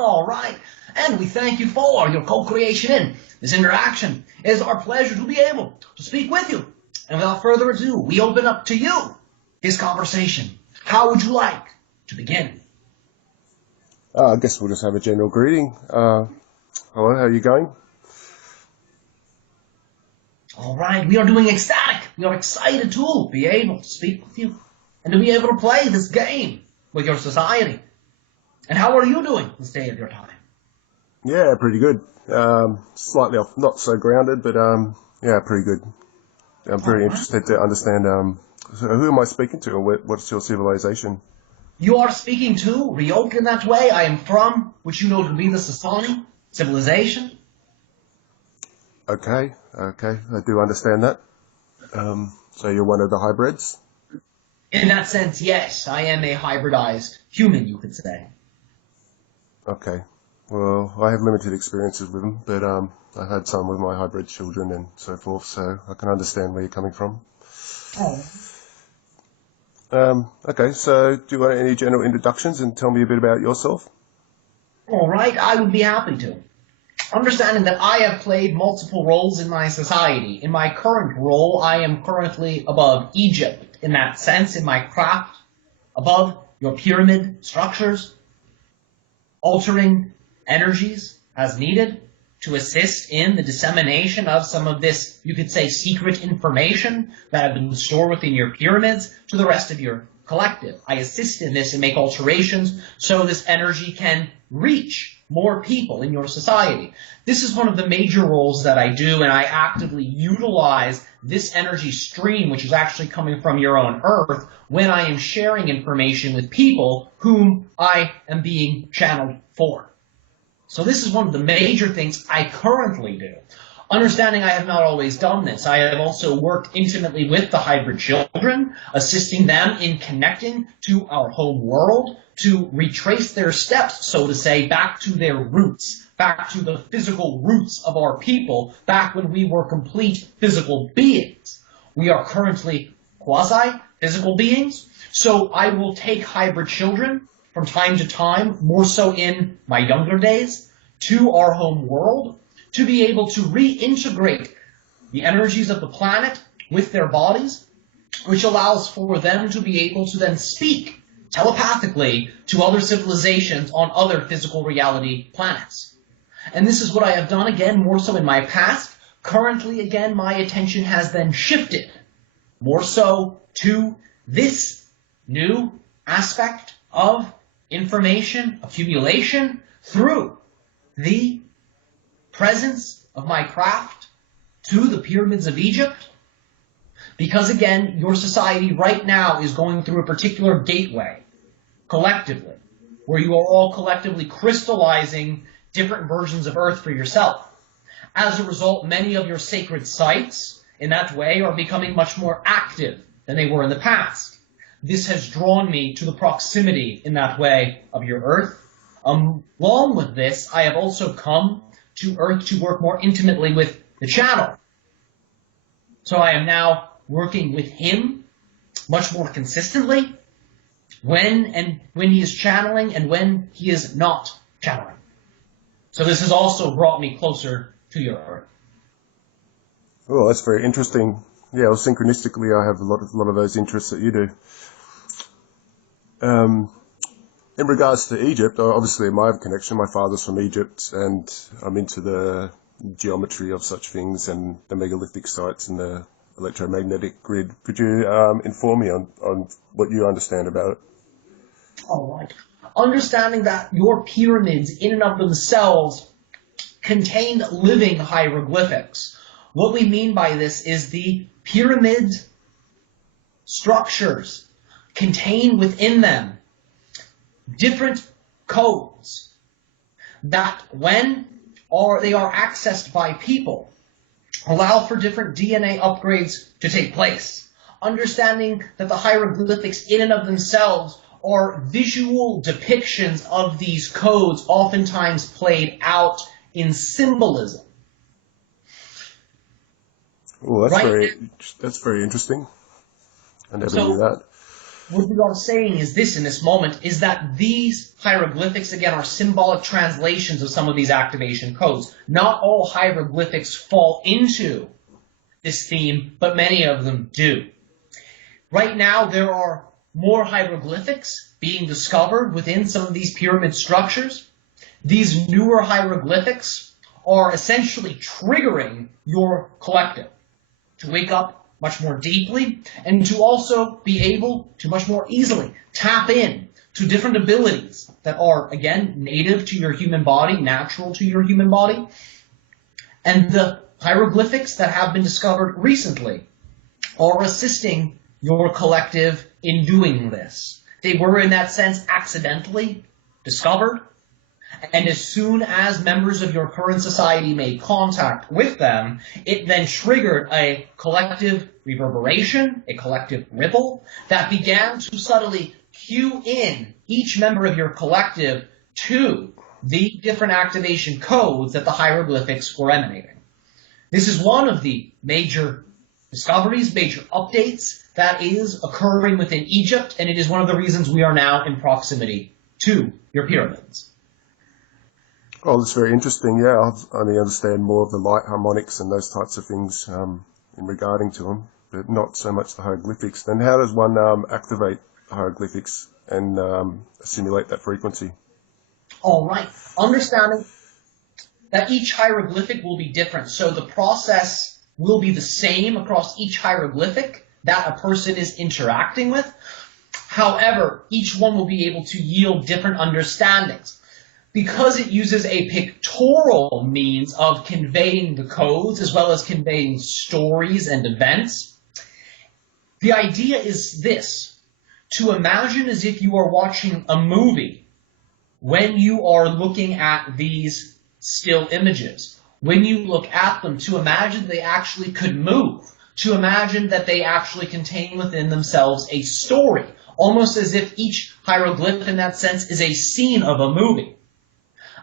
All right. And we thank you for your co-creation in this interaction. It is our pleasure to be able to speak with you. And without further ado, we open up to you this conversation. How would you like to begin? I guess we'll just have a general greeting. Hello, how are you going? All right, we are doing ecstatic. We are excited to be able to speak with you and to be able to play this game with your society. And how are you doing this day of your time? Yeah, pretty good. Slightly off, not so grounded, but yeah, pretty good. I'm very interested to understand, so who am I speaking to, or what's your civilization? You are speaking to Riok in that way. I am from, which you know to be the Sasani civilization. Okay, I do understand that. So you're one of the hybrids? In that sense, yes, I am a hybridized human, you could say. Okay. Well, I have limited experiences with them, but I've had some with my hybrid children and so forth, so I can understand where you're coming from. Oh. Okay, so do you want any general introductions and tell me a bit about yourself? All right, I would be happy to. Understanding that I have played multiple roles in my society. In my current role, I am currently above Egypt. In that sense, in my craft, above your pyramid structures, altering energies as needed to assist in the dissemination of some of this, you could say, secret information that have been stored within your pyramids to the rest of your collective. I assist in this and make alterations so this energy can reach more people in your society. This is one of the major roles that I do, and I actively utilize this energy stream, which is actually coming from your own Earth, when I am sharing information with people whom I am being channeled for. So this is one of the major things I currently do. Understanding I have not always done this, I have also worked intimately with the hybrid children, assisting them in connecting to our home world, to retrace their steps, so to say, back to their roots, back to the physical roots of our people, back when we were complete physical beings. We are currently quasi-physical beings, so I will take hybrid children from time to time, more so in my younger days, to our home world, to be able to reintegrate the energies of the planet with their bodies, which allows for them to be able to then speak telepathically to other civilizations on other physical reality planets. And this is what I have done, again, more so in my past. Currently, again, my attention has then shifted more so to this new aspect of information accumulation through the presence of my craft to the pyramids of Egypt. Because again, your society right now is going through a particular gateway, collectively, where you are all collectively crystallizing different versions of Earth for yourself. As a result, many of your sacred sites, in that way, are becoming much more active than they were in the past. This has drawn me to the proximity, in that way, of your Earth. Along with this, I have also come to Earth to work more intimately with the channel. So I am now working with him much more consistently when he is channeling and when he is not channeling. So this has also brought me closer to your Earth. Oh, that's very interesting. Yeah, well, synchronistically, I have a lot of those interests that you do. In regards to Egypt, obviously I have a connection. My father's from Egypt, and I'm into the geometry of such things and the megalithic sites and the electromagnetic grid. Could you inform me on what you understand about it? All right. Understanding that your pyramids in and of themselves contain living hieroglyphics. What we mean by this is the pyramid structures contain within them different codes that, when they are accessed by people, allow for different DNA upgrades to take place. Understanding that the hieroglyphics in and of themselves are visual depictions of these codes, oftentimes played out in symbolism. Oh, that's very interesting. I never knew that. what we are saying is this in this moment, is that these hieroglyphics, again, are symbolic translations of some of these activation codes. Not all hieroglyphics fall into this theme, but many of them do. Right now, there are more hieroglyphics being discovered within some of these pyramid structures. These newer hieroglyphics are essentially triggering your collective to wake up much more deeply and to also be able to much more easily tap in to different abilities that are, again, native to your human body, natural to your human body. And the hieroglyphics that have been discovered recently are assisting your collective in doing this. They were, in that sense, accidentally discovered, and as soon as members of your current society made contact with them, it then triggered a collective reverberation, a collective ripple, that began to subtly cue in each member of your collective to the different activation codes that the hieroglyphics were emanating. This is one of the major discoveries, major updates that is occurring within Egypt, and it is one of the reasons we are now in proximity to your pyramids. Oh, that's very interesting. Yeah, I only understand more of the light harmonics and those types of things in regarding to them, but not so much the hieroglyphics. Then how does one activate hieroglyphics and simulate that frequency? All right. Understanding that each hieroglyphic will be different. So the process will be the same across each hieroglyphic that a person is interacting with. However, each one will be able to yield different understandings. Because it uses a pictorial means of conveying the codes as well as conveying stories and events, the idea is this: to imagine as if you are watching a movie when you are looking at these still images. When you look at them, to imagine they actually could move, to imagine that they actually contain within themselves a story, almost as if each hieroglyph in that sense is a scene of a movie.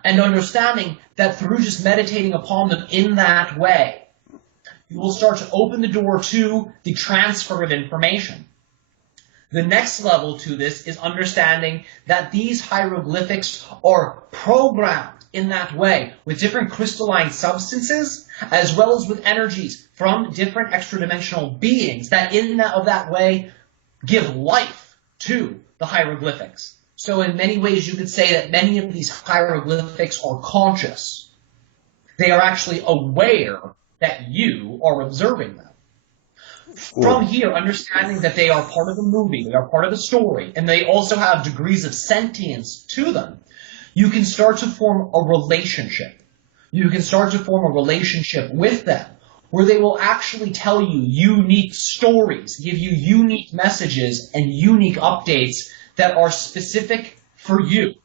And understanding that through just meditating upon them in that way, you will start to open the door to the transfer of information. The next level to this is understanding that these hieroglyphics are programmed in that way with different crystalline substances as well as with energies from different extra-dimensional beings that in that way give life to the hieroglyphics. So in many ways you could say that many of these hieroglyphics are conscious. They are actually aware that you are observing them. From here, understanding that they are part of the movie, they are part of the story, and they also have degrees of sentience to them, you can start to form a relationship. You can start to form a relationship with them where they will actually tell you unique stories, give you unique messages and unique updates that are specific for you.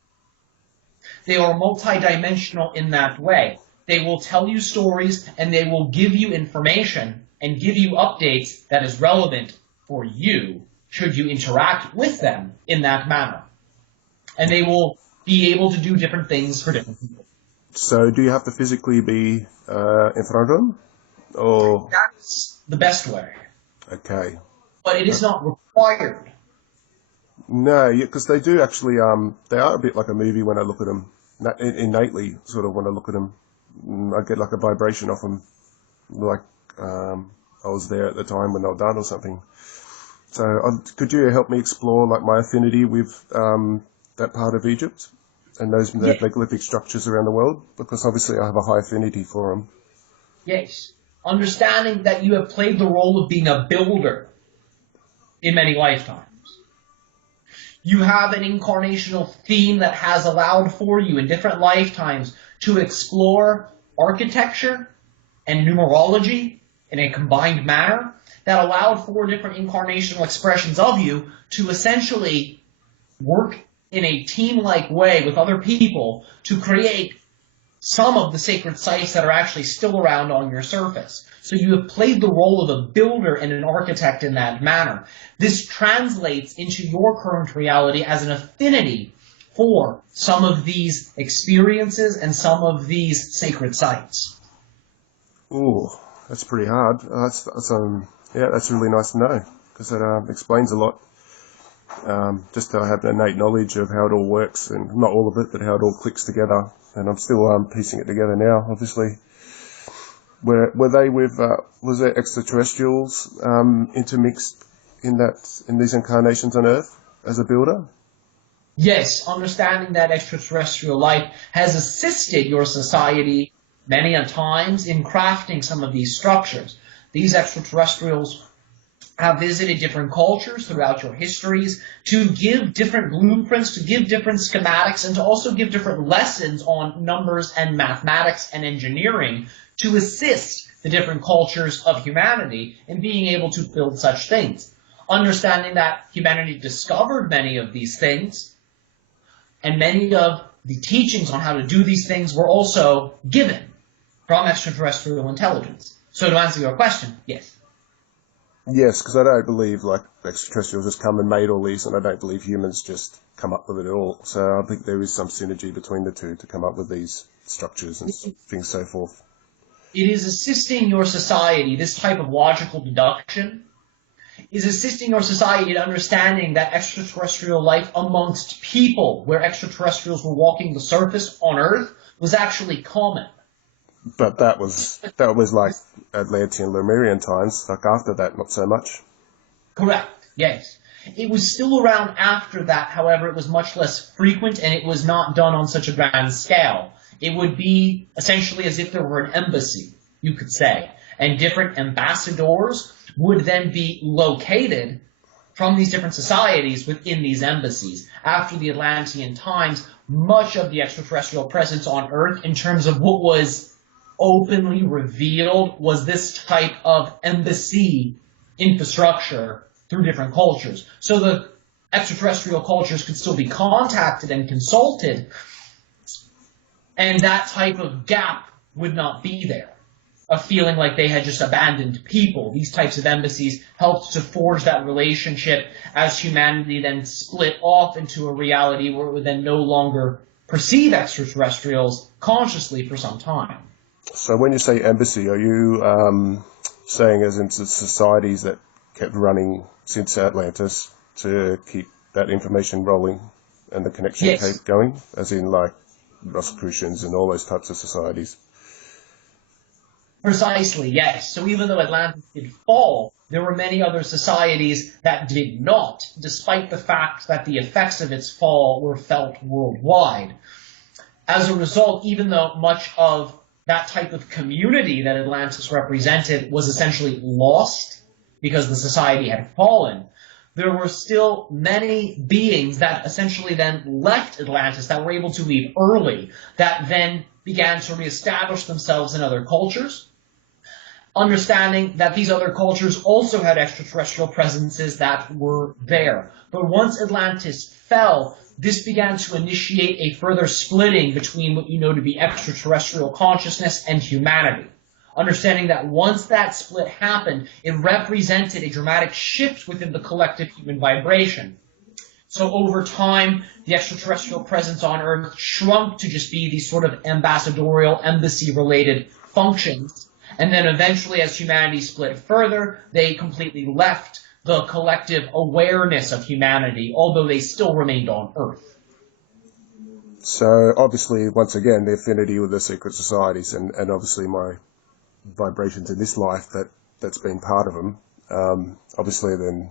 They are multidimensional in that way. They will tell you stories and they will give you information and give you updates that is relevant for you should you interact with them in that manner. And they will be able to do different things for different people. So do you have to physically be in front of them? Or? That's the best way. Okay. But it is not required. No, because they do actually, they are a bit like a movie when I look at them, innately, sort of when I look at them. I get like a vibration off them, like I was there at the time when they were done or something. So could you help me explore like my affinity with that part of Egypt and those megalithic structures around the world? Because obviously I have a high affinity for them. Yes. Understanding that you have played the role of being a builder in many lifetimes. You have an incarnational theme that has allowed for you in different lifetimes to explore architecture and numerology in a combined manner that allowed for different incarnational expressions of you to essentially work in a team-like way with other people to create some of the sacred sites that are actually still around on your surface. So you have played the role of a builder and an architect in that manner. This translates into your current reality as an affinity for some of these experiences and some of these sacred sites. Ooh, that's pretty hard. That's really nice to know because that explains a lot. just to have an innate knowledge of how it all works, and not all of it, but how it all clicks together. And I'm still piecing it together now, obviously. Were they with, was there extraterrestrials intermixed in these incarnations on Earth as a builder? Yes, understanding that extraterrestrial life has assisted your society many a times in crafting some of these structures. These extraterrestrials have visited different cultures throughout your histories to give different blueprints, to give different schematics, and to also give different lessons on numbers and mathematics and engineering to assist the different cultures of humanity in being able to build such things. Understanding that humanity discovered many of these things, and many of the teachings on how to do these things were also given from extraterrestrial intelligence. So to answer your question, yes. Yes, because I don't believe like extraterrestrials just come and made all these, and I don't believe humans just come up with it all. So I think there is some synergy between the two to come up with these structures and things so forth. It is assisting your society, this type of logical deduction is assisting your society in understanding that extraterrestrial life amongst people, where extraterrestrials were walking the surface on Earth, was actually common. But that was like Atlantean Lemurian times. Like after that, not so much. Correct. Yes. It was still around after that. However, it was much less frequent, and it was not done on such a grand scale. It would be essentially as if there were an embassy, you could say, and different ambassadors would then be located from these different societies within these embassies. After the Atlantean times, much of the extraterrestrial presence on Earth, in terms of what was openly revealed, was this type of embassy infrastructure through different cultures. So the extraterrestrial cultures could still be contacted and consulted, and that type of gap would not be there, of feeling like they had just abandoned people. These types of embassies helped to forge that relationship as humanity then split off into a reality where it would then no longer perceive extraterrestrials consciously for some time. So when you say embassy, are you saying as in societies that kept running since Atlantis to keep that information rolling and the connection Yes. kept going? As in like Rosicrucians and all those types of societies? Precisely, yes. So even though Atlantis did fall, there were many other societies that did not, despite the fact that the effects of its fall were felt worldwide. As a result, even though much of that type of community that Atlantis represented was essentially lost because the society had fallen, there were still many beings that essentially then left Atlantis, that were able to leave early, that then began to reestablish themselves in other cultures, understanding that these other cultures also had extraterrestrial presences that were there. But once Atlantis fell, this began to initiate a further splitting between what you know to be extraterrestrial consciousness and humanity. Understanding that once that split happened, it represented a dramatic shift within the collective human vibration. So over time, the extraterrestrial presence on Earth shrunk to just be these sort of ambassadorial, embassy-related functions. And then eventually, as humanity split further, they completely left the collective awareness of humanity, although they still remained on Earth. So obviously, once again, the affinity with the secret societies and obviously my vibrations in this life that's been part of them. Obviously, then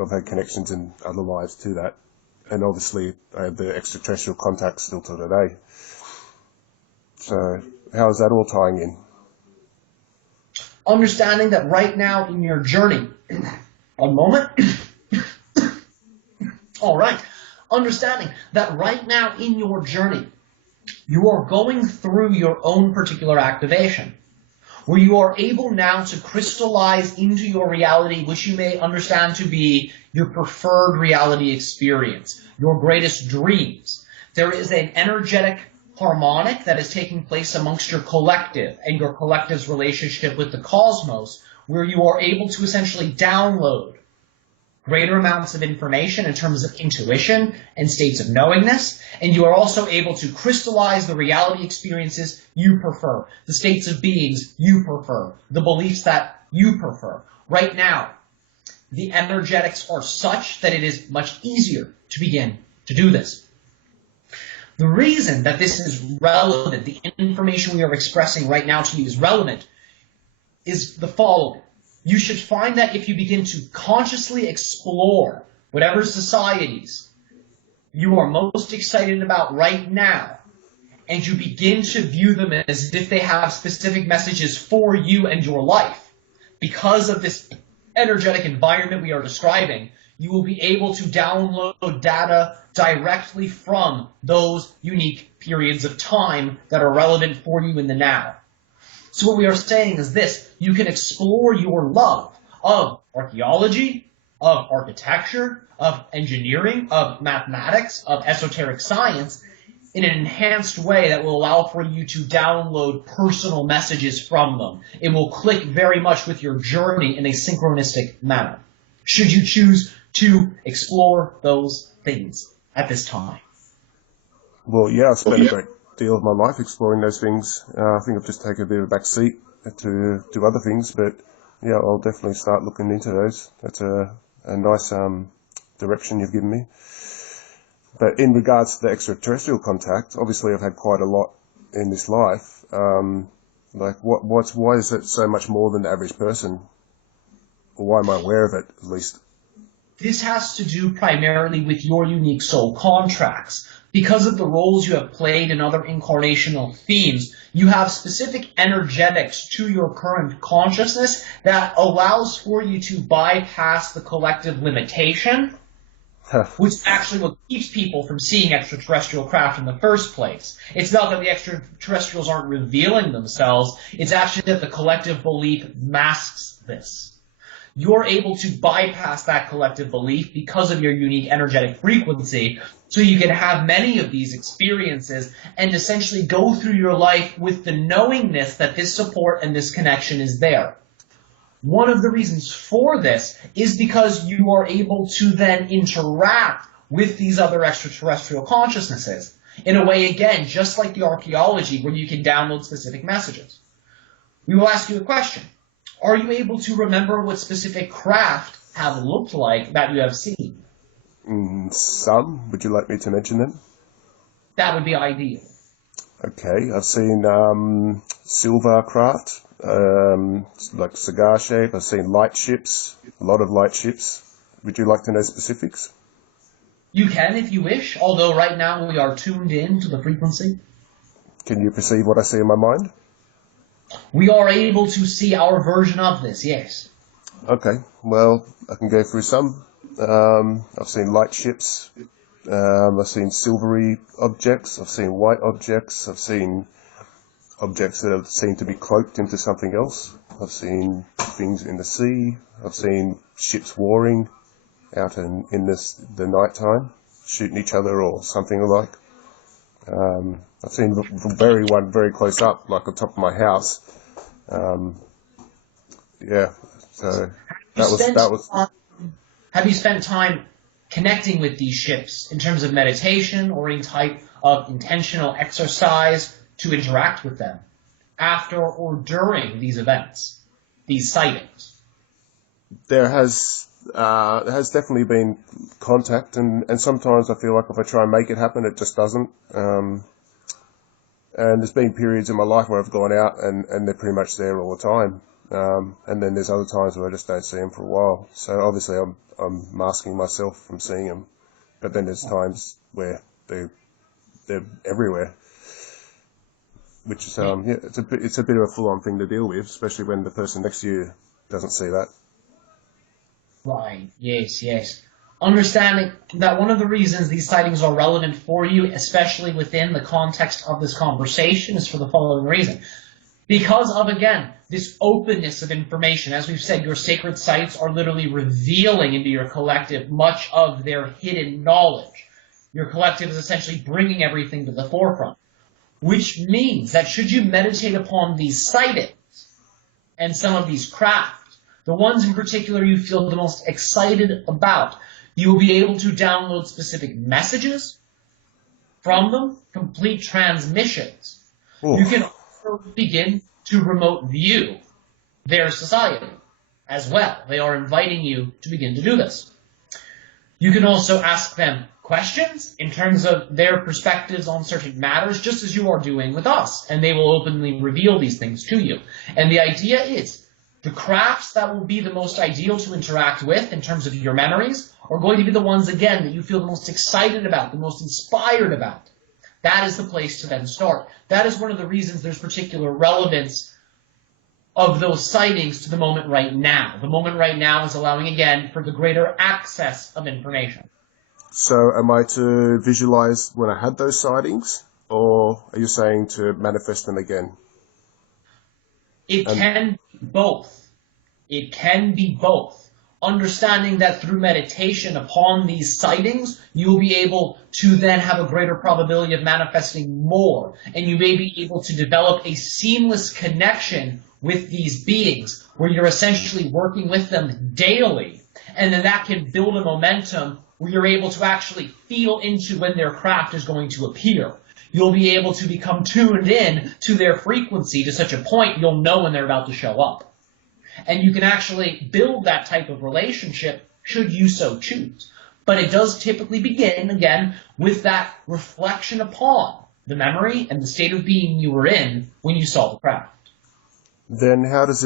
I've had connections in other lives to that. And obviously, I have the extraterrestrial contacts still to today. So how is that all tying in? Understanding that right now in your journey, one moment. All right. Understanding that right now in your journey, you are going through your own particular activation, where you are able now to crystallize into your reality, which you may understand to be your preferred reality experience, your greatest dreams. There is an energetic harmonic that is taking place amongst your collective and your collective's relationship with the cosmos, where you are able to essentially download greater amounts of information in terms of intuition and states of knowingness, and you are also able to crystallize the reality experiences you prefer, the states of beings you prefer, the beliefs that you prefer. Right now, the energetics are such that it is much easier to begin to do this. The reason that this is relevant, the information we are expressing right now to you is relevant, is the following. You should find that if you begin to consciously explore whatever societies you are most excited about right now, and you begin to view them as if they have specific messages for you and your life, because of this energetic environment we are describing, you will be able to download data directly from those unique periods of time that are relevant for you in the now. So what we are saying is this: you can explore your love of archaeology, of architecture, of engineering, of mathematics, of esoteric science in an enhanced way that will allow for you to download personal messages from them. It will click very much with your journey in a synchronistic manner, should you choose to explore those things at this time. Well, yeah, I've spent a great deal of my life exploring those things. I think I've just taken a bit of a back seat to other things, but yeah, I'll definitely start looking into those. That's a nice direction you've given me. But in regards to the extraterrestrial contact, obviously I've had quite a lot in this life. Why is it so much more than the average person? Or why am I aware of it, at least? This has to do primarily with your unique soul contracts. Because of the roles you have played in other incarnational themes, you have specific energetics to your current consciousness that allows for you to bypass the collective limitation, which is actually what keeps people from seeing extraterrestrial craft in the first place. It's not that the extraterrestrials aren't revealing themselves, it's actually that the collective belief masks this. You're able to bypass that collective belief because of your unique energetic frequency, so you can have many of these experiences and essentially go through your life with the knowingness that this support and this connection is there. One of the reasons for this is because you are able to then interact with these other extraterrestrial consciousnesses in a way, again, just like the archaeology, where you can download specific messages. We will ask you a question. Are you able to remember what specific craft have looked like that you have seen? Some. Would you like me to mention them? That would be ideal. Okay, I've seen silver craft, like cigar shape. I've seen light ships, a lot of light ships. Would you like to know specifics? You can if you wish, although right now we are tuned in to the frequency. Can you perceive what I see in my mind? We are able to see our version of this, yes. Okay, well, I can go through some. I've seen light ships. I've seen silvery objects. I've seen white objects. I've seen objects that seem to be cloaked into something else. I've seen things in the sea. I've seen ships warring out in the night time, shooting each other or something alike. I've seen one very close up, like on top of my house. Yeah, so that was. Have you spent time connecting with these ships in terms of meditation or any type of intentional exercise to interact with them after or during these events, these sightings? There has definitely been contact, and sometimes I feel like if I try and make it happen, it just doesn't. And there's been periods in my life where I've gone out and they're pretty much there all the time. And then there's other times where I just don't see them for a while. So obviously I'm masking myself from seeing them. But then there's times where they're everywhere. Which is it's a bit of a full-on thing to deal with, especially when the person next to you doesn't see that. Right. Yes. Understanding that one of the reasons these sightings are relevant for you, especially within the context of this conversation, is for the following reason. Because of, again, this openness of information. As we've said, your sacred sites are literally revealing into your collective much of their hidden knowledge. Your collective is essentially bringing everything to the forefront. Which means that should you meditate upon these sightings and some of these craft, the ones in particular you feel the most excited about, you will be able to download specific messages from them, complete transmissions. Ooh. You can also begin to remote view their society as well. They are inviting you to begin to do this. You can also ask them questions in terms of their perspectives on certain matters, just as you are doing with us, and they will openly reveal these things to you. And the idea is, the crafts that will be the most ideal to interact with in terms of your memories are going to be the ones, again, that you feel the most excited about, the most inspired about. That is the place to then start. That is one of the reasons there's particular relevance of those sightings to the moment right now. The moment right now is allowing, again, for the greater access of information. So am I to visualize when I had those sightings, or are you saying to manifest them again? It can be both. It can be both. Understanding that through meditation upon these sightings, you will be able to then have a greater probability of manifesting more, and you may be able to develop a seamless connection with these beings, where you're essentially working with them daily, and then that can build a momentum where you're able to actually feel into when their craft is going to appear. You'll be able to become tuned in to their frequency to such a point you'll know when they're about to show up. And you can actually build that type of relationship should you so choose. But it does typically begin, again, with that reflection upon the memory and the state of being you were in when you saw the craft. Then how does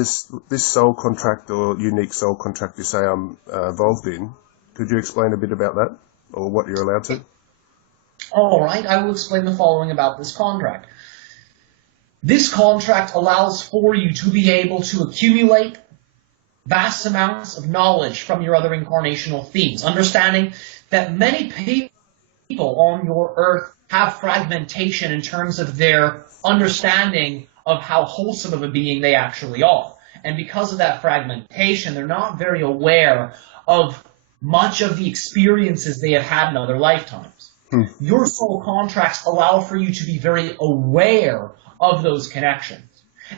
this soul contract or unique soul contract you say I'm involved in, could you explain a bit about that, or what you're allowed to? All right, I will explain the following about this contract. This contract allows for you to be able to accumulate vast amounts of knowledge from your other incarnational themes, understanding that many people on your earth have fragmentation in terms of their understanding of how wholesome of a being they actually are. And because of that fragmentation, they're not very aware of much of the experiences they have had in other lifetimes. Your soul contracts allow for you to be very aware of those connections.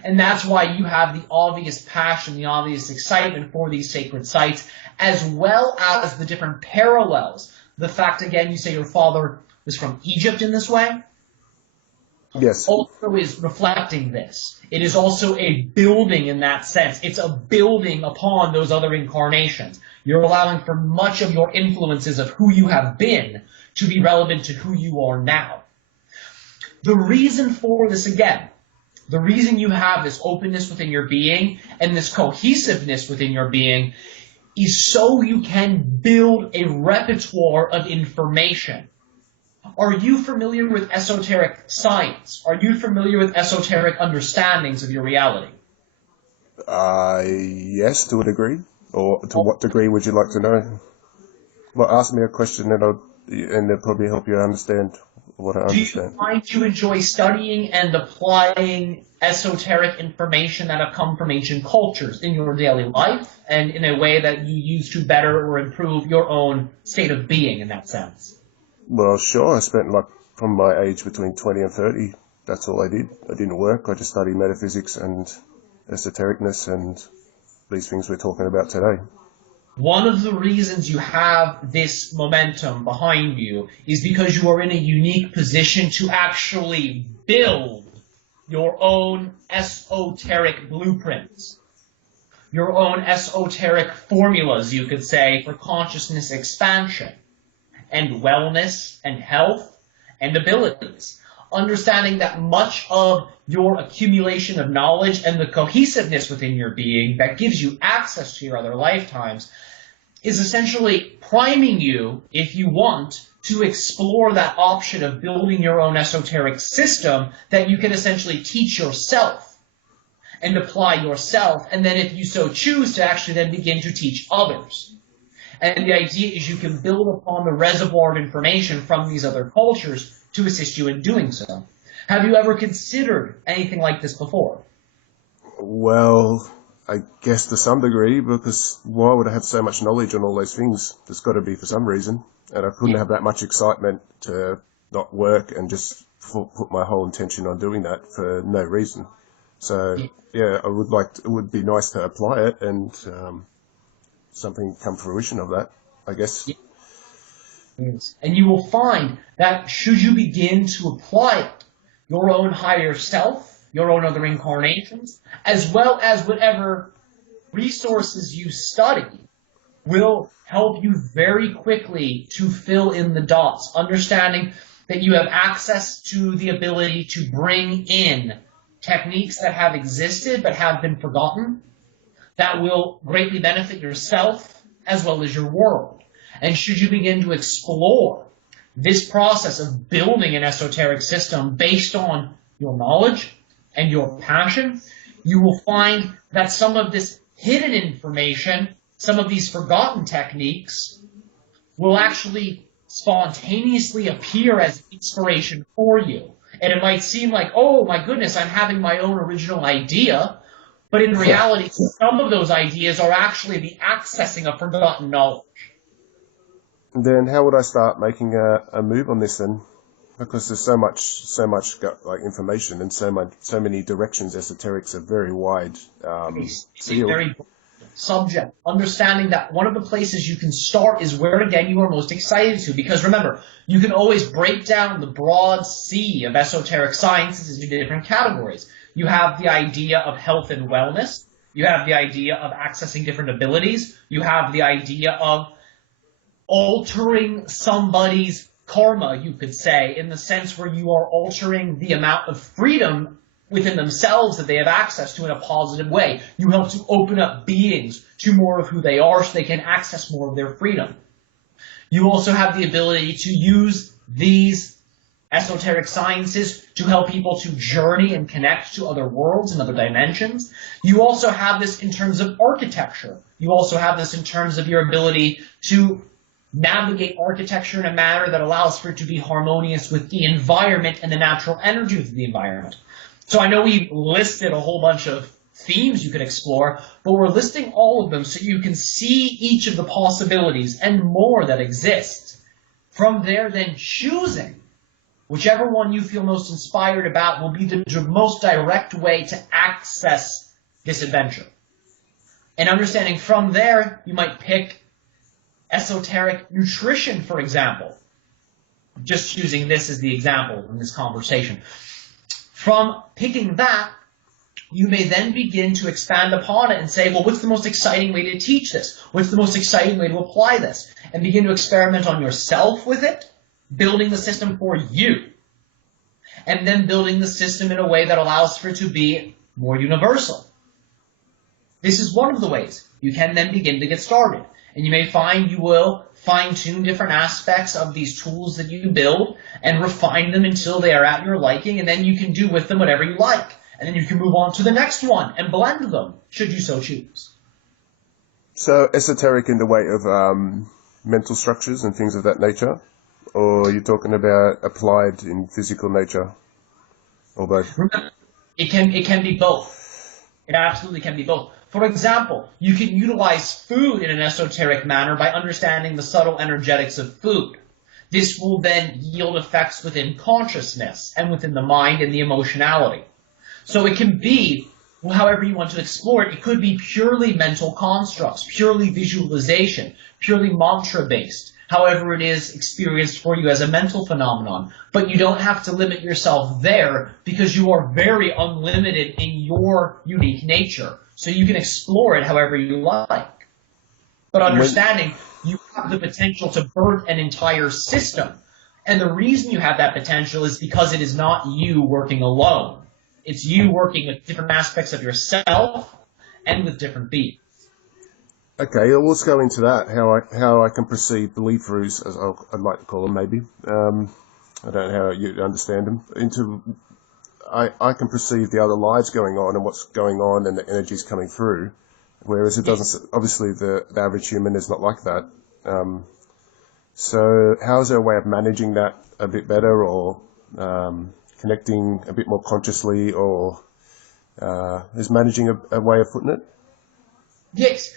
And that's why you have the obvious passion, the obvious excitement for these sacred sites, as well as the different parallels. The fact, again, you say your father was from Egypt in this way. Yes. Also is reflecting this. It is also a building in that sense. It's a building upon those other incarnations. You're allowing for much of your influences of who you have been to be relevant to who you are now. The reason for this, again, the reason you have this openness within your being and this cohesiveness within your being is so you can build a repertoire of information. Are you familiar with esoteric science? Are you familiar with esoteric understandings of your reality? Yes, to a degree. Or to what degree would you like to know? Well, ask me a question and it'll probably help you understand what I understand. Do you find you enjoy studying and applying esoteric information that have come from ancient cultures in your daily life and in a way that you use to better or improve your own state of being in that sense? Well, sure. I spent from my age between 20 and 30, that's all I did. I didn't work. I just studied metaphysics and esotericness and these things we're talking about today. One of the reasons you have this momentum behind you is because you are in a unique position to actually build your own esoteric blueprints, your own esoteric formulas, you could say, for consciousness expansion and wellness and health and abilities. Understanding that much of your accumulation of knowledge and the cohesiveness within your being that gives you access to your other lifetimes is essentially priming you, if you want, to explore that option of building your own esoteric system that you can essentially teach yourself and apply yourself, and then if you so choose to actually then begin to teach others. And the idea is you can build upon the reservoir of information from these other cultures to assist you in doing so. Have you ever considered anything like this before? Well, I guess to some degree, because why would I have so much knowledge on all those things? There's got to be for some reason. And I couldn't have that much excitement to not work and just put my whole intention on doing that for no reason. So, yeah, it would be nice to apply it and something come fruition of that, I guess. Yes. And you will find that should you begin to apply it, your own higher self, your own other incarnations, as well as whatever resources you study will help you very quickly to fill in the dots, understanding that you have access to the ability to bring in techniques that have existed but have been forgotten that will greatly benefit yourself as well as your world. And should you begin to explore this process of building an esoteric system based on your knowledge and your passion, you will find that some of this hidden information, some of these forgotten techniques, will actually spontaneously appear as inspiration for you. And it might seem like, oh my goodness, I'm having my own original idea, but in reality, some of those ideas are actually the accessing of forgotten knowledge. Then how would I start making a move on this then? Because there's so much like information and so many directions. Esoteric's a very wide field. Very subject. Understanding that one of the places you can start is where again you are most excited to. Because remember, you can always break down the broad sea of esoteric sciences into different categories. You have the idea of health and wellness. You have the idea of accessing different abilities. You have the idea of altering somebody's karma, you could say, in the sense where you are altering the amount of freedom within themselves that they have access to in a positive way. You help to open up beings to more of who they are so they can access more of their freedom. You also have the ability to use these esoteric sciences to help people to journey and connect to other worlds and other dimensions. You also have this in terms of architecture. You also have this in terms of your ability to navigate architecture in a manner that allows for it to be harmonious with the environment and the natural energy of the environment. So I know we listed a whole bunch of themes you could explore, but we're listing all of them so you can see each of the possibilities and more that exist. From there, then choosing whichever one you feel most inspired about will be the most direct way to access this adventure. And understanding from there, you might pick esoteric nutrition, for example. Just using this as the example in this conversation. From picking that, you may then begin to expand upon it and say, well, what's the most exciting way to teach this? What's the most exciting way to apply this? And begin to experiment on yourself with it, building the system for you. And then building the system in a way that allows for it to be more universal. This is one of the ways you can then begin to get started. And you may find you will fine-tune different aspects of these tools that you build and refine them until they are at your liking, and then you can do with them whatever you like. And then you can move on to the next one and blend them, should you so choose. So esoteric in the way of mental structures and things of that nature? Or are you talking about applied in physical nature? Or both? It can be both. It absolutely can be both. For example, you can utilize food in an esoteric manner by understanding the subtle energetics of food. This will then yield effects within consciousness and within the mind and the emotionality. So it can be, however you want to explore it, it could be purely mental constructs, purely visualization, purely mantra-based, however it is experienced for you as a mental phenomenon. But you don't have to limit yourself there because you are very unlimited in your unique nature. So you can explore it however you like. But understanding you have the potential to birth an entire system. And the reason you have that potential is because it is not you working alone. It's you working with different aspects of yourself and with different beings. Okay, well, let's go into that, how I can perceive belief-throughs, as I'd like to call them maybe. I don't know how you understand them. I can perceive the other lives going on and what's going on and the energies coming through, whereas it doesn't. Obviously, the average human is not like that. So, how is there a way of managing that a bit better, or connecting a bit more consciously, or is managing a way of putting it? Yes.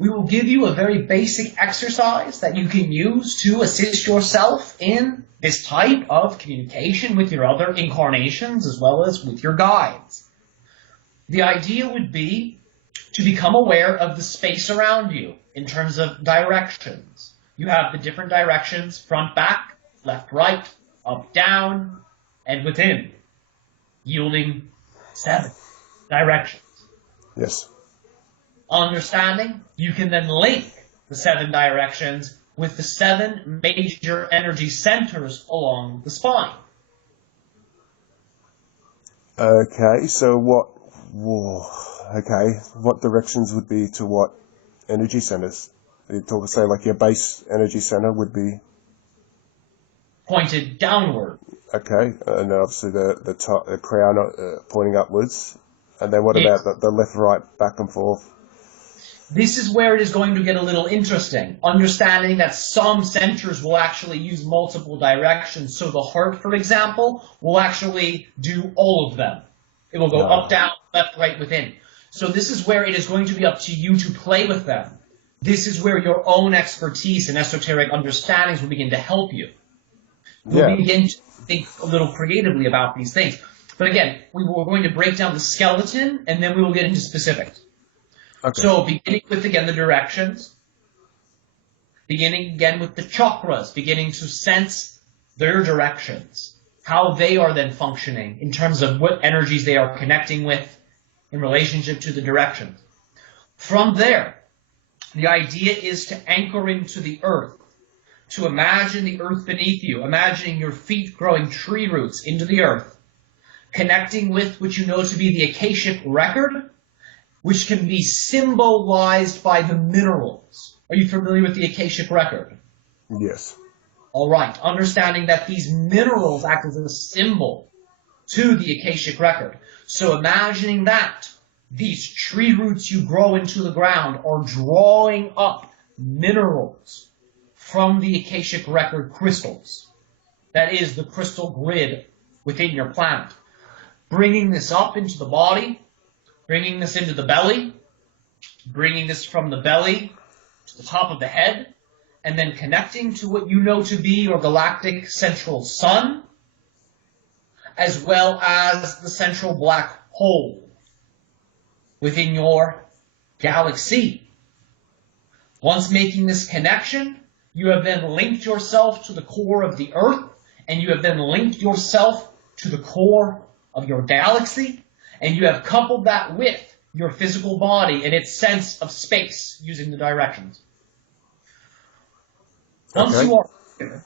We will give you a very basic exercise that you can use to assist yourself in this type of communication with your other incarnations as well as with your guides. The idea would be to become aware of the space around you in terms of directions. You have the different directions, front, back, left, right, up, down, and within, yielding 7 directions. Yes. Understanding, you can then link the 7 directions with the 7 major energy centers along the spine. Okay, so what directions would be to what energy centers? You talk, say, like your base energy center would be Pointed downward. okay, and obviously the top, the crown pointing upwards, and then what Yes. about the left, right, back and forth? This is where it is going to get a little interesting. Understanding that some centers will actually use multiple directions. So the heart, for example, will actually do all of them. It will go up, down, left, right, within. So this is where it is going to be up to you to play with them. This is where your own expertise and esoteric understandings will begin to help you. You'll begin to think a little creatively about these things. But again, we're going to break down the skeleton, and then we will get into specifics. Okay. So beginning with, again, the directions, beginning again with the chakras, beginning to sense their directions, how they are then functioning in terms of what energies they are connecting with in relationship to the directions. From there, the idea is to anchor into the earth, to imagine the earth beneath you, imagining your feet growing tree roots into the earth, connecting with what you know to be the Akashic record, which can be symbolized by the minerals. Are you familiar with the Akashic record? Yes. All right. Understanding that these minerals act as a symbol to the Akashic record. So imagining that these tree roots you grow into the ground are drawing up minerals from the Akashic record crystals. That is the crystal grid within your planet. Bringing this up into the body, bringing this into the belly, bringing this from the belly to the top of the head, and then connecting to what you know to be your galactic central sun, as well as the central black hole within your galaxy. Once making this connection, you have then linked yourself to the core of the Earth, and you have then linked yourself to the core of your galaxy, and you have coupled that with your physical body and its sense of space using the directions. Once you are here,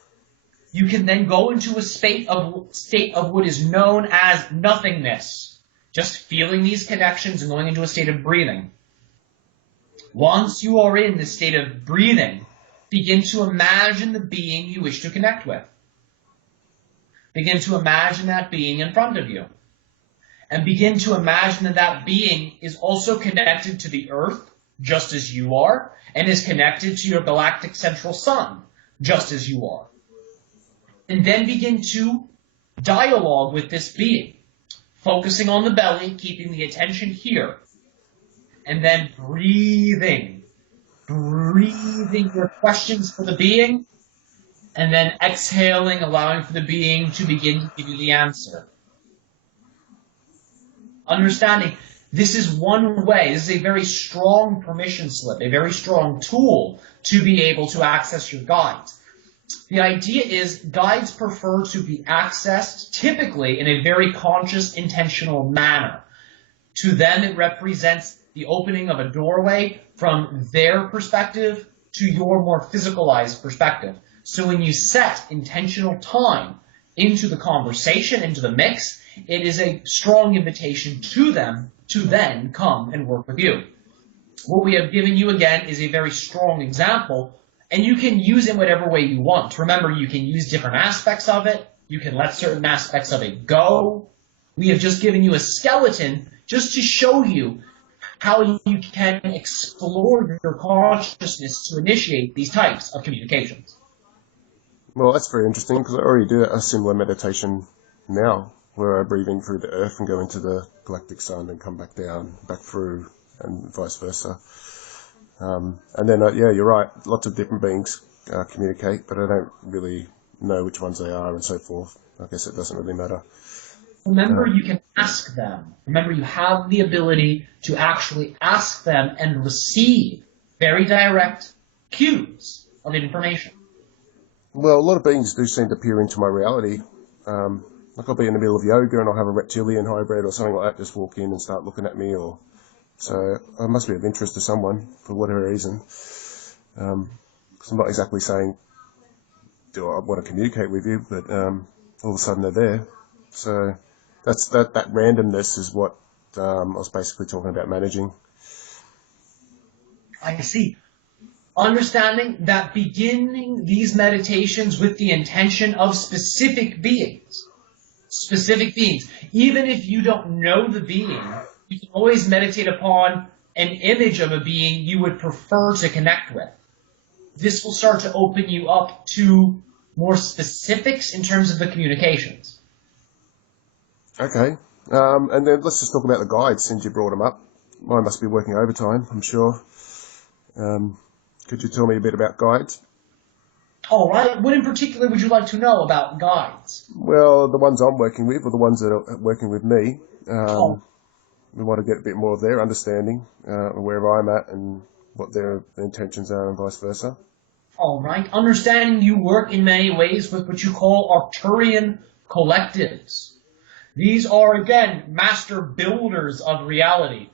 you can then go into a state of what is known as nothingness, just feeling these connections and going into a state of breathing. Once you are in this state of breathing, begin to imagine the being you wish to connect with. Begin to imagine that being in front of you. And begin to imagine that that being is also connected to the Earth, just as you are, and is connected to your galactic central sun, just as you are. And then begin to dialogue with this being, focusing on the belly, keeping the attention here, and then breathing your questions for the being, and then exhaling, allowing for the being to begin to give you the answer. Understanding this is one way, this is a very strong permission slip, a very strong tool to be able to access your guides. The idea is guides prefer to be accessed typically in a very conscious, intentional manner. To them, it represents the opening of a doorway from their perspective to your more physicalized perspective. So when you set intentional time into the conversation, into the mix, it is a strong invitation to them to then come and work with you. What we have given you, again, is a very strong example, and you can use it whatever way you want. Remember, you can use different aspects of it. You can let certain aspects of it go. We have just given you a skeleton just to show you how you can explore your consciousness to initiate these types of communications. Well, that's very interesting because I already do a similar meditation now, where I breathe in through the earth and go into the galactic sun and come back down, back through, and vice versa. And then, yeah, you're right, lots of different beings communicate, but I don't really know which ones they are and so forth. I guess it doesn't really matter. Remember, you can ask them. Remember, you have the ability to actually ask them and receive very direct cues of information. Well, a lot of beings do seem to peer into my reality. Like I'll be in the middle of yoga and I'll have a reptilian hybrid or something like that just walk in and start looking at me, or So I must be of interest to someone for whatever reason. Because I'm not exactly saying, do I want to communicate with you, but all of a sudden they're there. So that randomness is what I was basically talking about managing. I see. Understanding that beginning these meditations with the intention of specific beings, even if you don't know the being, you can always meditate upon an image of a being you would prefer to connect with. This will start to open you up to more specifics in terms of the communications. Okay. And then let's just talk about the guides since you brought them up. Mine must be working overtime, I'm sure. Could you tell me a bit about guides? All right. What in particular would you like to know about guides? Well, the ones I'm working with, or the ones that are working with me. We want to get a bit more of their understanding, where I'm at and what their intentions are and vice versa. All right. Understanding you work in many ways with what you call Arcturian collectives. These are, again, master builders of reality.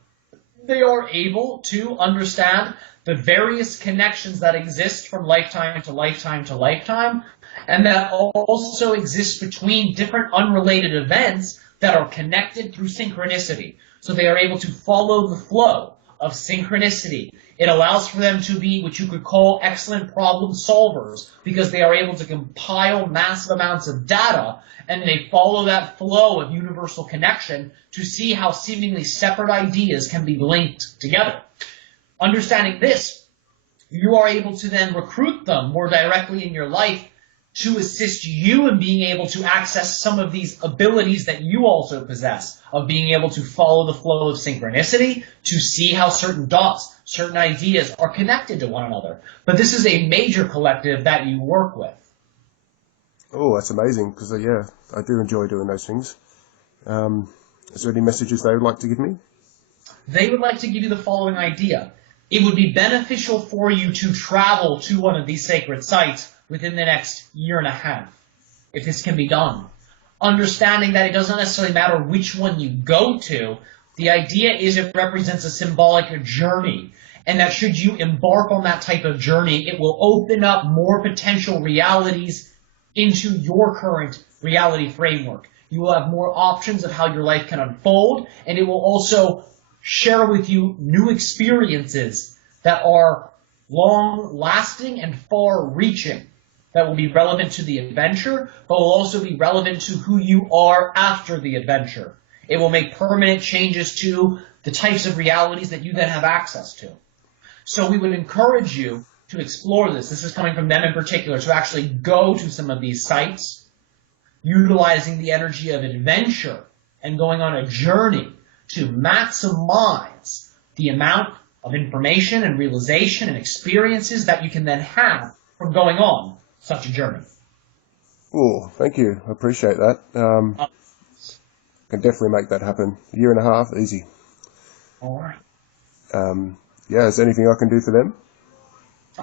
They are able to understand the various connections that exist from lifetime to lifetime to lifetime, and that also exist between different unrelated events that are connected through synchronicity. So they are able to follow the flow of synchronicity. It allows for them to be what you could call excellent problem solvers, because they are able to compile massive amounts of data, and they follow that flow of universal connection to see how seemingly separate ideas can be linked together. Understanding this, you are able to then recruit them more directly in your life to assist you in being able to access some of these abilities that you also possess, of being able to follow the flow of synchronicity, to see how certain dots, certain ideas are connected to one another. But this is a major collective that you work with. Oh, that's amazing, because, yeah, I do enjoy doing those things. Is there any messages they would like to give me? They would like to give you the following idea. It would be beneficial for you to travel to one of these sacred sites within the next year and a half, if this can be done. Understanding that it doesn't necessarily matter which one you go to, the idea is it represents a symbolic journey, and that should you embark on that type of journey, it will open up more potential realities into your current reality framework. You will have more options of how your life can unfold, and it will also share with you new experiences that are long-lasting and far-reaching, that will be relevant to the adventure, but will also be relevant to who you are after the adventure. It will make permanent changes to the types of realities that you then have access to. So we would encourage you to explore this. This is coming from them in particular, to actually go to some of these sites, utilizing the energy of adventure and going on a journey to maximize the amount of information and realization and experiences that you can then have from going on such a journey. Oh, thank you. I appreciate that. Can definitely make that happen. A year and a half, easy. All right. Yeah, is there anything I can do for them?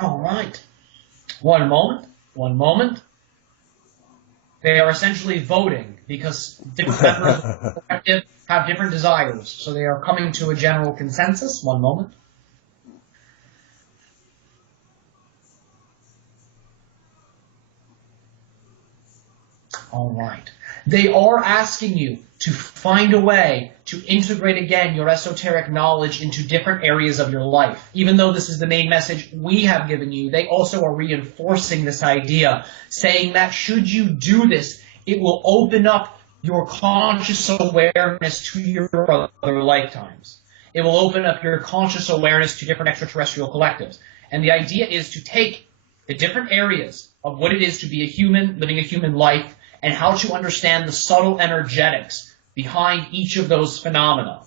All right. One moment. They are essentially voting because different members of the collective have different desires. So they are coming to a general consensus. One moment. All right. They are asking you to find a way to integrate again your esoteric knowledge into different areas of your life. Even though this is the main message we have given you, they also are reinforcing this idea, saying that should you do this, it will open up your conscious awareness to your other lifetimes. It will open up your conscious awareness to different extraterrestrial collectives. And the idea is to take the different areas of what it is to be a human, living a human life, and how to understand the subtle energetics behind each of those phenomena.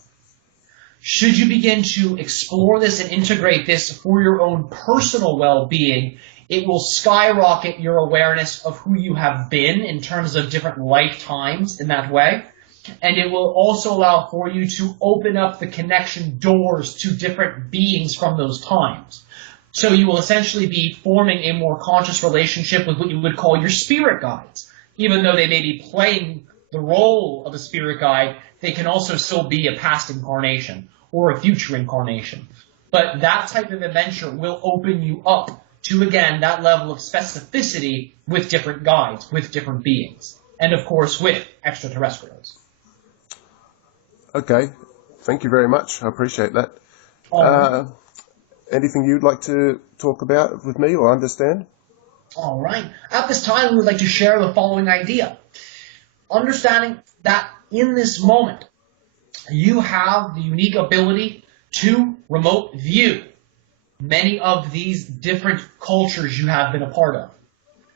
Should you begin to explore this and integrate this for your own personal well-being, it will skyrocket your awareness of who you have been in terms of different lifetimes in that way. And it will also allow for you to open up the connection doors to different beings from those times. So you will essentially be forming a more conscious relationship with what you would call your spirit guides. Even though they may be playing the role of a spirit guide, they can also still be a past incarnation. or a future incarnation. But that type of adventure will open you up to, again, that level of specificity with different guides, with different beings, and of course with extraterrestrials. Okay, thank you very much. I appreciate that. Anything you'd like to talk about with me or understand? All right. At this time, we would like to share the following idea. Understanding that in this moment, you have the unique ability to remote view many of these different cultures you have been a part of.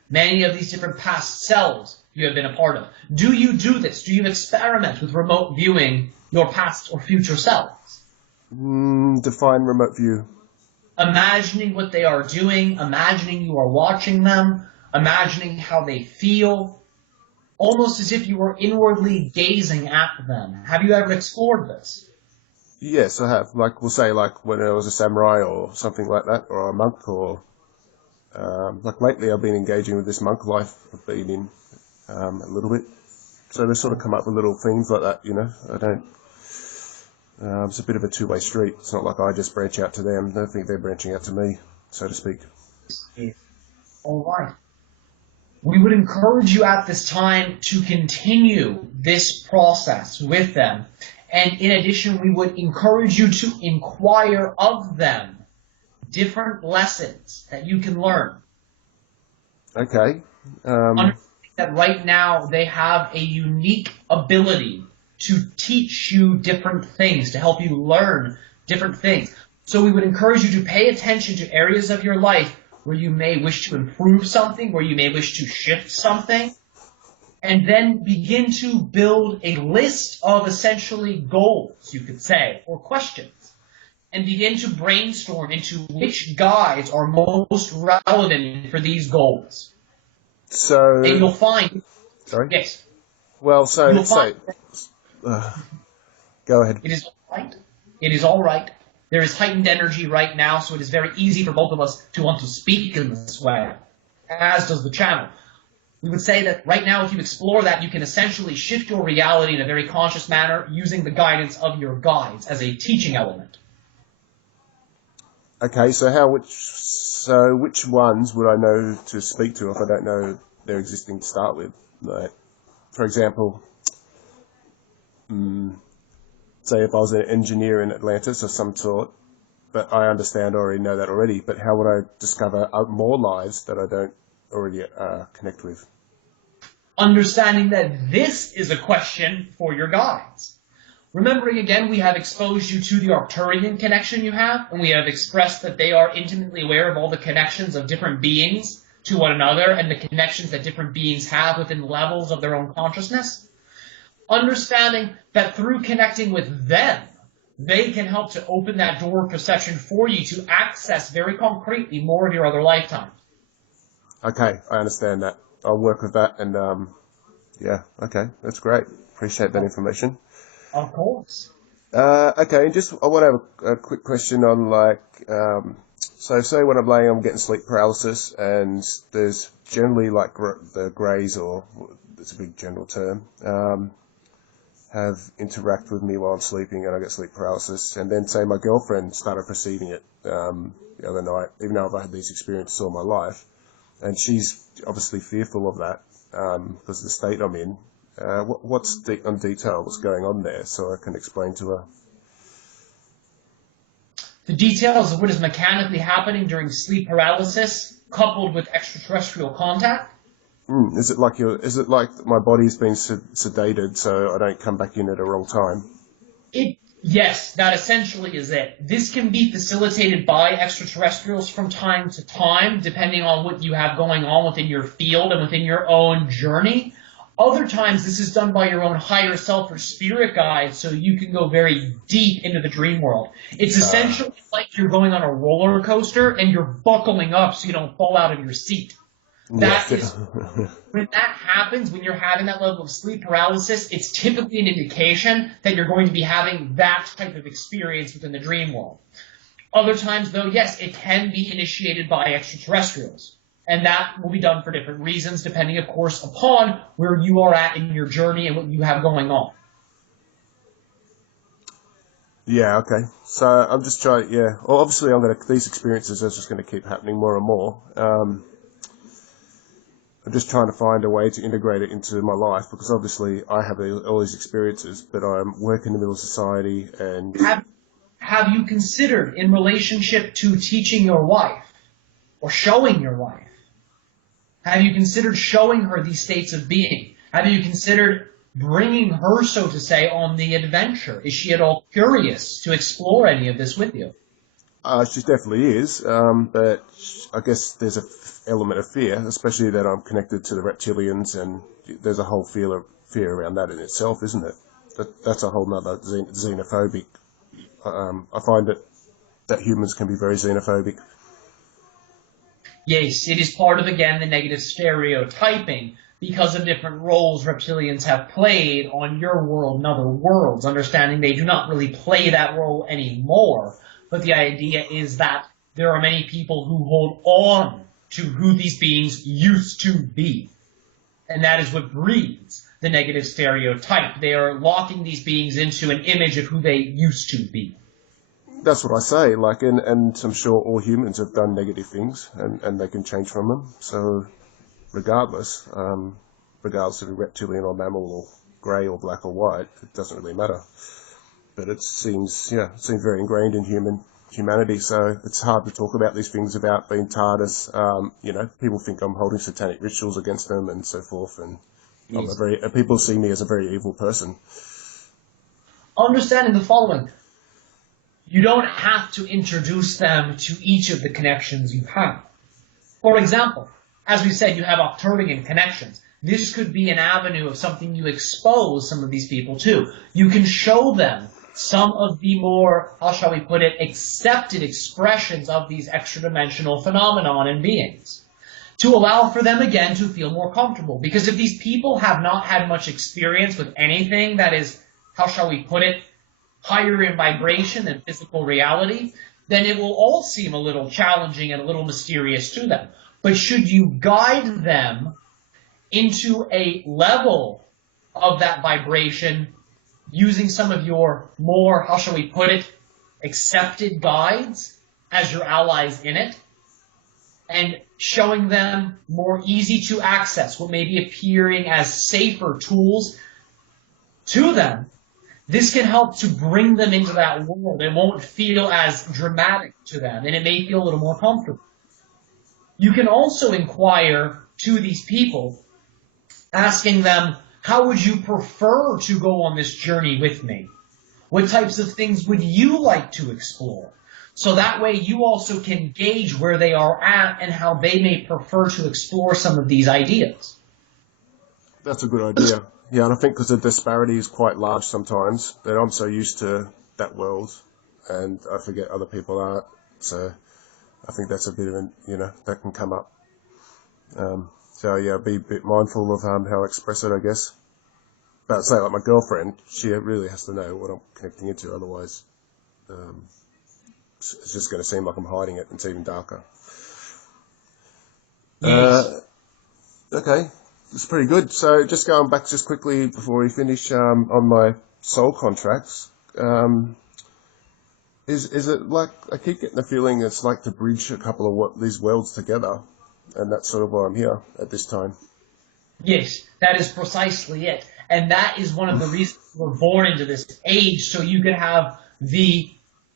Many of these different past selves you have been a part of. Do you do this? Do you experiment with remote viewing your past or future selves? Define remote view. Imagining what they are doing, imagining you are watching them, imagining how they feel, almost as if you were inwardly gazing at them. Have you ever explored this? Yes, I have. Like, we'll say, like, when I was a samurai or something like that, or a monk, or, like, lately I've been engaging with this monk life I've been in, a little bit. So they sort of come up with little themes like that, you know. I don't, it's a bit of a two-way street. It's not like I just branch out to them. I don't think they're branching out to me, so to speak. All right. We would encourage you at this time to continue this process with them. And in addition, we would encourage you to inquire of them different lessons that you can learn. Okay. Understand that right now they have a unique ability to teach you different things, to help you learn different things. So we would encourage you to pay attention to areas of your life where you may wish to improve something, where you may wish to shift something, and then begin to build a list of essentially goals, you could say, or questions, and begin to brainstorm into which guides are most relevant for these goals. So... And you'll find... Sorry? Yes. Well, so let's say... go ahead. It is all right. It is all right. There is heightened energy right now, so it is very easy for both of us to want to speak in this way, as does the channel. We would say that right now, if you explore that, you can essentially shift your reality in a very conscious manner using the guidance of your guides as a teaching element. Okay, so which ones would I know to speak to if I don't know they're existing to start with? Like, for example, say if I was an engineer in Atlantis of some sort, but I understand, I already know that already, but how would I discover more lives that I don't already connect with? Understanding that this is a question for your guides. Remembering again, we have exposed you to the Arcturian connection you have, and we have expressed that they are intimately aware of all the connections of different beings to one another and the connections that different beings have within levels of their own consciousness. Understanding that through connecting with them, they can help to open that door of perception for you to access very concretely more of your other lifetimes. Okay, I understand that. I'll work with that, and yeah, okay, that's great. Appreciate that information. Of course. Okay, and just I want to have a quick question on, like, so say when I'm laying, I'm getting sleep paralysis, and there's generally like the greys, or it's a big general term, have interact with me while I'm sleeping, and I get sleep paralysis, and then say my girlfriend started perceiving it the other night, even though I've had these experiences all my life, and she's obviously fearful of that because of the state I'm in. What's on detail what's going on there, so I can explain to her? The details of what is mechanically happening during sleep paralysis, coupled with extraterrestrial contact. Is it like my body's been sedated, so I don't come back in at a wrong time? Yes, that essentially is it. This can be facilitated by extraterrestrials from time to time, depending on what you have going on within your field and within your own journey. Other times, this is done by your own higher self or spirit guide, so you can go very deep into the dream world. It's essentially like you're going on a roller coaster and you're buckling up so you don't fall out of your seat. That is, when that happens, when you're having that level of sleep paralysis, it's typically an indication that you're going to be having that type of experience within the dream world. Other times, though, yes, it can be initiated by extraterrestrials. And that will be done for different reasons, depending, of course, upon where you are at in your journey and what you have going on. Yeah, okay. So I'm just trying, yeah. Well, obviously, these experiences are just going to keep happening more and more. I'm just trying to find a way to integrate it into my life because obviously I have all these experiences, but I'm working in the middle of society and Have you considered in relationship to teaching your wife or showing your wife? Have you considered showing her these states of being? Have you considered bringing her, so to say, on the adventure? Is she at all curious to explore any of this with you? she definitely is, but I guess there's a element of fear, especially that I'm connected to the reptilians, and there's a whole fear around that in itself, isn't it? That's a whole nother xenophobic. I find that humans can be very xenophobic. Yes, it is part of, again, the negative stereotyping because of different roles reptilians have played on your world and other worlds, understanding they do not really play that role anymore. But the idea is that there are many people who hold on to who these beings used to be. And that is what breeds the negative stereotype. They are locking these beings into an image of who they used to be. That's what I say, and I'm sure all humans have done negative things, and they can change from them. So, regardless of a reptilian or mammal or grey or black or white, it doesn't really matter. But it seems very ingrained in humanity. So it's hard to talk about these things without being tarred as, people think I'm holding satanic rituals against them and so forth, and Yes. people see me as a very evil person. Understanding the following. You don't have to introduce them to each of the connections you have. For example, as we said, you have Arcturian connections. This could be an avenue of something you expose some of these people to. You can show them some of the more, how shall we put it, accepted expressions of these extra-dimensional phenomenon and beings to allow for them, again, to feel more comfortable. Because if these people have not had much experience with anything that is, how shall we put it, higher in vibration than physical reality, then it will all seem a little challenging and a little mysterious to them. But should you guide them into a level of that vibration using some of your more, how shall we put it, accepted guides as your allies in it, and showing them more easy to access, what may be appearing as safer tools to them, this can help to bring them into that world. It won't feel as dramatic to them, and it may feel a little more comfortable. You can also inquire to these people, asking them, how would you prefer to go on this journey with me? What types of things would you like to explore? So that way you also can gauge where they are at and how they may prefer to explore some of these ideas. That's a good idea. Yeah, and I think because the disparity is quite large sometimes, that I'm so used to that world, and I forget other people aren't. So I think that's a bit of that can come up. So yeah, be a bit mindful of how I express it, I guess. But say like my girlfriend, she really has to know what I'm connecting into, otherwise it's just going to seem like I'm hiding it, and it's even darker. Yes. Okay. It's pretty good. So just going back just quickly before we finish on my soul contracts, is it like I keep getting the feeling it's like to bridge a couple of these worlds together, and that's sort of why I'm here at this time. Yes, that is precisely it. And that is one of the reasons we're born into this age, so you could have the,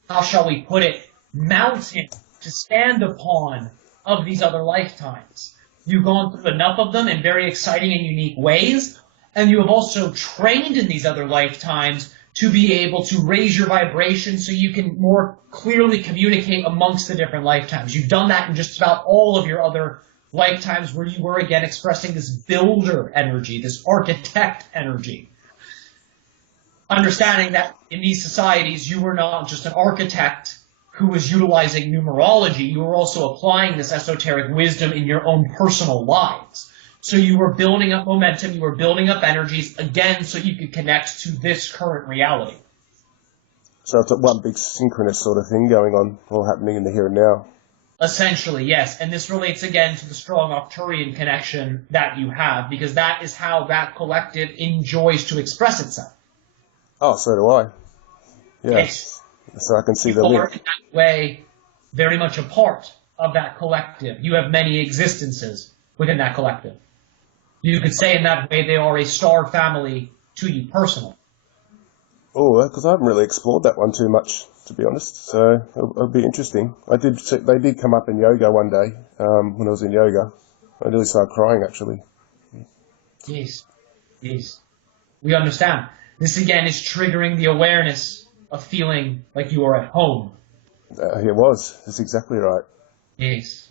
how shall we put it, mountain to stand upon of these other lifetimes. You've gone through enough of them in very exciting and unique ways, and you have also trained in these other lifetimes to be able to raise your vibration so you can more clearly communicate amongst the different lifetimes. You've done that in just about all of your other lifetimes where you were, again, expressing this builder energy, this architect energy. Understanding that in these societies, you were not just an architect who was utilizing numerology, you were also applying this esoteric wisdom in your own personal lives. So you were building up momentum, you were building up energies, again, so you could connect to this current reality. So it's one big synchronous sort of thing going on, all happening in the here and now. Essentially, yes. And this relates again to the strong Arcturian connection that you have, because that is how that collective enjoys to express itself. Oh, so do I. Yeah. Yes. So I can see the You are link. in that way very much a part of that collective. You have many existences within that collective. You could say in that way they are a star family to you personally. Oh, because I haven't really explored that one too much, to be honest. So it'll be interesting. They did come up in yoga one day when I was in yoga. I nearly started crying, actually. Yes. Yes. We understand. This again is triggering the awareness of feeling like you are at home. It was. That's exactly right. Yes.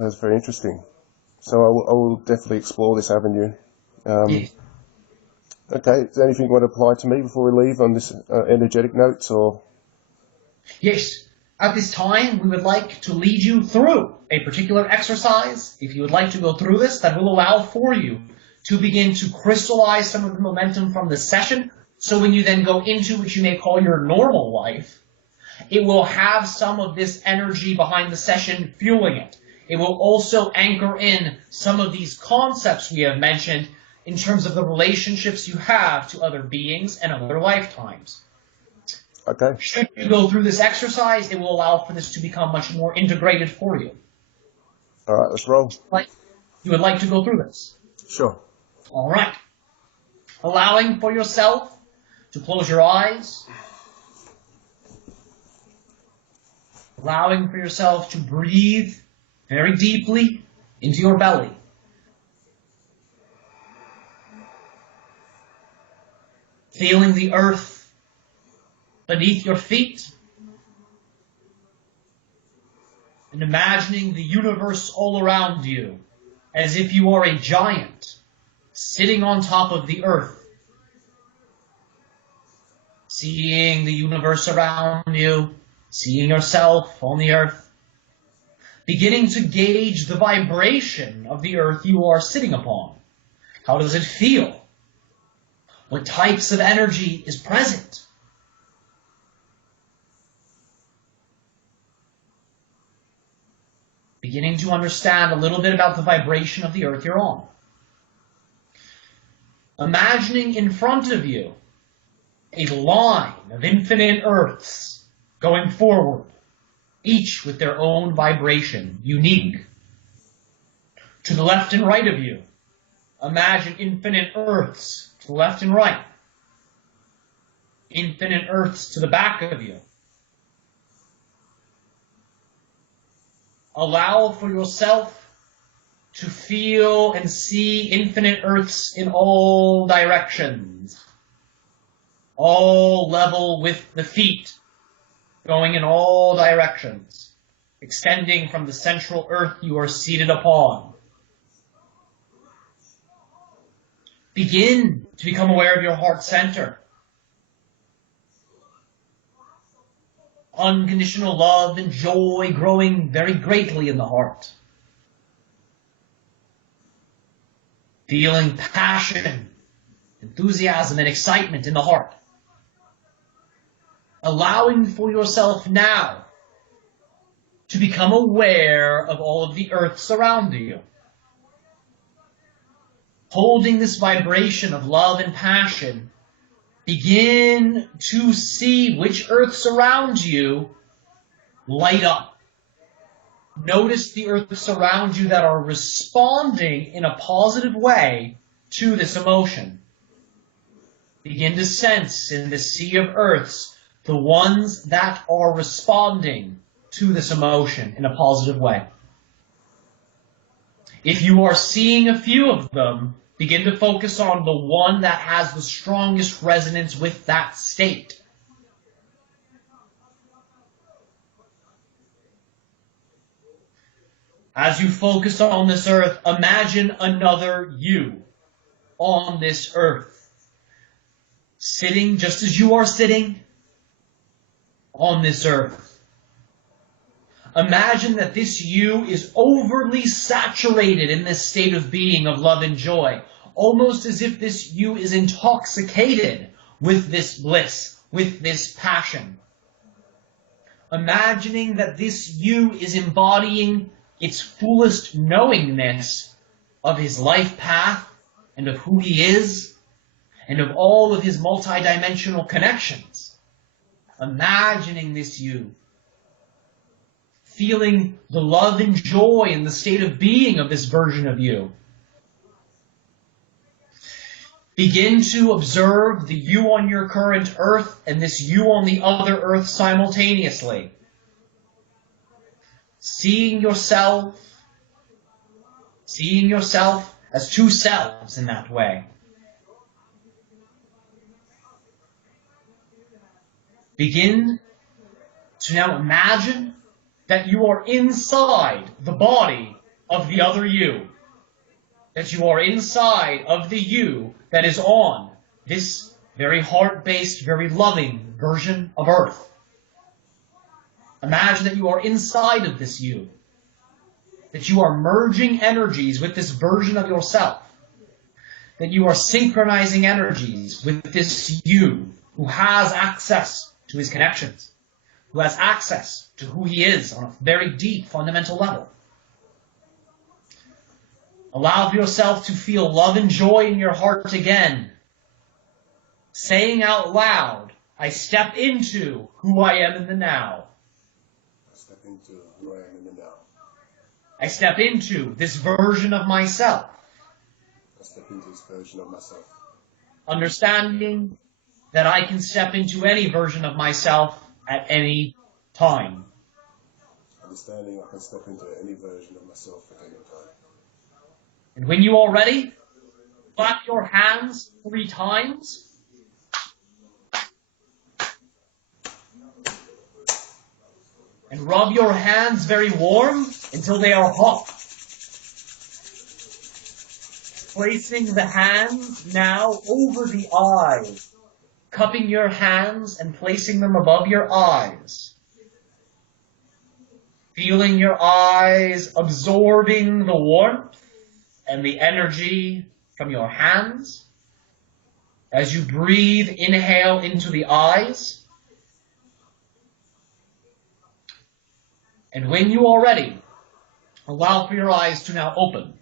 That's very interesting. So I will definitely explore this avenue. Yes. Okay, is there anything you want to apply to me before we leave on this energetic notes, or? Yes. At this time, we would like to lead you through a particular exercise. If you would like to go through this, that will allow for you to begin to crystallize some of the momentum from this session. So when you then go into what you may call your normal life, it will have some of this energy behind the session fueling it. It will also anchor in some of these concepts we have mentioned in terms of the relationships you have to other beings and other lifetimes. Okay. Should you go through this exercise, it will allow for this to become much more integrated for you. All right, let's roll. You would like to go through this? Sure. All right. Allowing for yourself to close your eyes. Allowing for yourself to breathe very deeply into your belly. Feeling the earth beneath your feet. And imagining the universe all around you as if you are a giant sitting on top of the earth. Seeing the universe around you, seeing yourself on the earth. Beginning to gauge the vibration of the earth you are sitting upon. How does it feel? What types of energy is present? Beginning to understand a little bit about the vibration of the earth you're on. Imagining in front of you a line of infinite earths going forward, each with their own vibration, unique. To the left and right of you, imagine infinite earths to the left and right. Infinite earths to the back of you. Allow for yourself to feel and see infinite earths in all directions. All level with the feet, going in all directions, extending from the central earth you are seated upon. Begin to become aware of your heart center. Unconditional love and joy growing very greatly in the heart. Feeling passion, enthusiasm, and excitement in the heart. Allowing for yourself now to become aware of all of the earths around you. Holding this vibration of love and passion, begin to see which earths around you light up. Notice the earths around you that are responding in a positive way to this emotion. Begin to sense in the sea of earths the ones that are responding to this emotion in a positive way. If you are seeing a few of them, begin to focus on the one that has the strongest resonance with that state. As you focus on this earth, imagine another you on this earth, sitting just as you are sitting on this earth. Imagine that this you is overly saturated in this state of being of love and joy, almost as if this you is intoxicated with this bliss, with this passion. Imagining that this you is embodying its fullest knowingness of his life path and of who he is and of all of his multidimensional connections. imagining this you, feeling the love and joy and the state of being of this version of you. Begin to observe the you on your current earth and this you on the other earth simultaneously. Seeing yourself as two selves in that way. Begin to now imagine that you are inside the body of the other you. That you are inside of the you that is on this very heart-based, very loving version of Earth. Imagine that you are inside of this you. That you are merging energies with this version of yourself. That you are synchronizing energies with this you who has access to his connections, who has access to who he is on a very deep, fundamental level. Allow yourself to feel love and joy in your heart again, saying out loud, I step into who I am in the now. I step into who I am in the now. I step into this version of myself. I step into this version of myself. Understanding that I can step into any version of myself at any time. Understanding I can step into any version of myself at any time. And when you are ready, clap your hands 3 times. And rub your hands very warm until they are hot. Placing the hands now over the eyes. Cupping your hands and placing them above your eyes. Feeling your eyes absorbing the warmth and the energy from your hands. As you breathe, inhale into the eyes. And when you are ready, allow for your eyes to now open.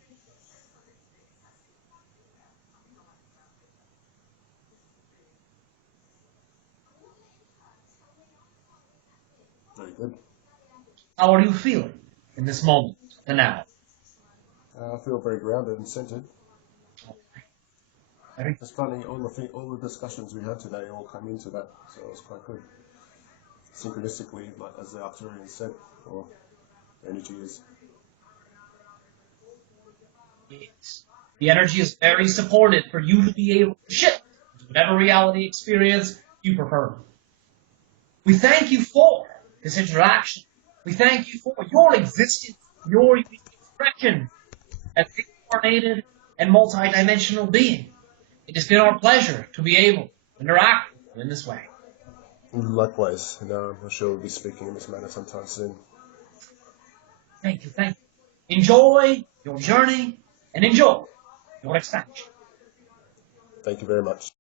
Very good. How are you feeling in this moment, the now? I feel very grounded and centered. It's funny, all the discussions we had today all come into that, so it was quite good. Synchronistically, like as the Arcturians said, or energy is. The energy is very supportive for you to be able to shift to whatever reality experience you prefer. We thank you for this interaction. We thank you for your existence, your unique expression as an incarnated and multidimensional being. It has been our pleasure to be able to interact with you in this way. Likewise, and I'm sure we'll be speaking in this manner sometime soon. Thank you, thank you. Enjoy your journey and enjoy your expansion. Thank you very much.